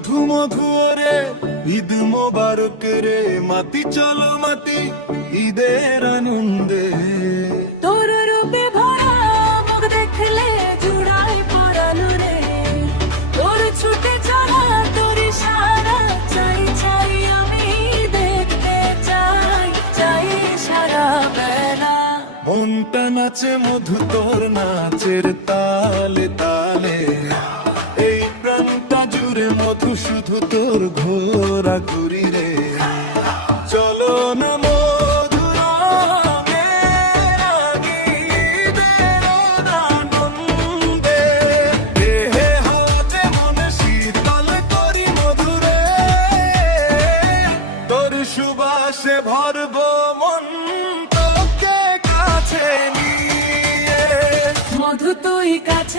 মধু মধু রে ঈদ মোবারক রে, মাতি চলো মাতি ঈদের আনন্দে। তোর রূপে ভরা মুখ দেখলে জুড়াই পরানো রে, তোর ছুটে চলা তোর সারা চাই চাই আমি দেখতে চাই চাই সারা বেলা। মনটা নাচে মধু তোর নাচের তালে তালে, এই প্রাণটা জুড়ে মধু শুধু তোর ঘোরা ঘুরি রে। চলো না মধুর ঈদের আনন্দে, দেহে হাতে মনে শীতল করি মধুরে, তোর সুবাসে ভরবো মন তোকে কাছে নিয়ে। মধু তুই কাছে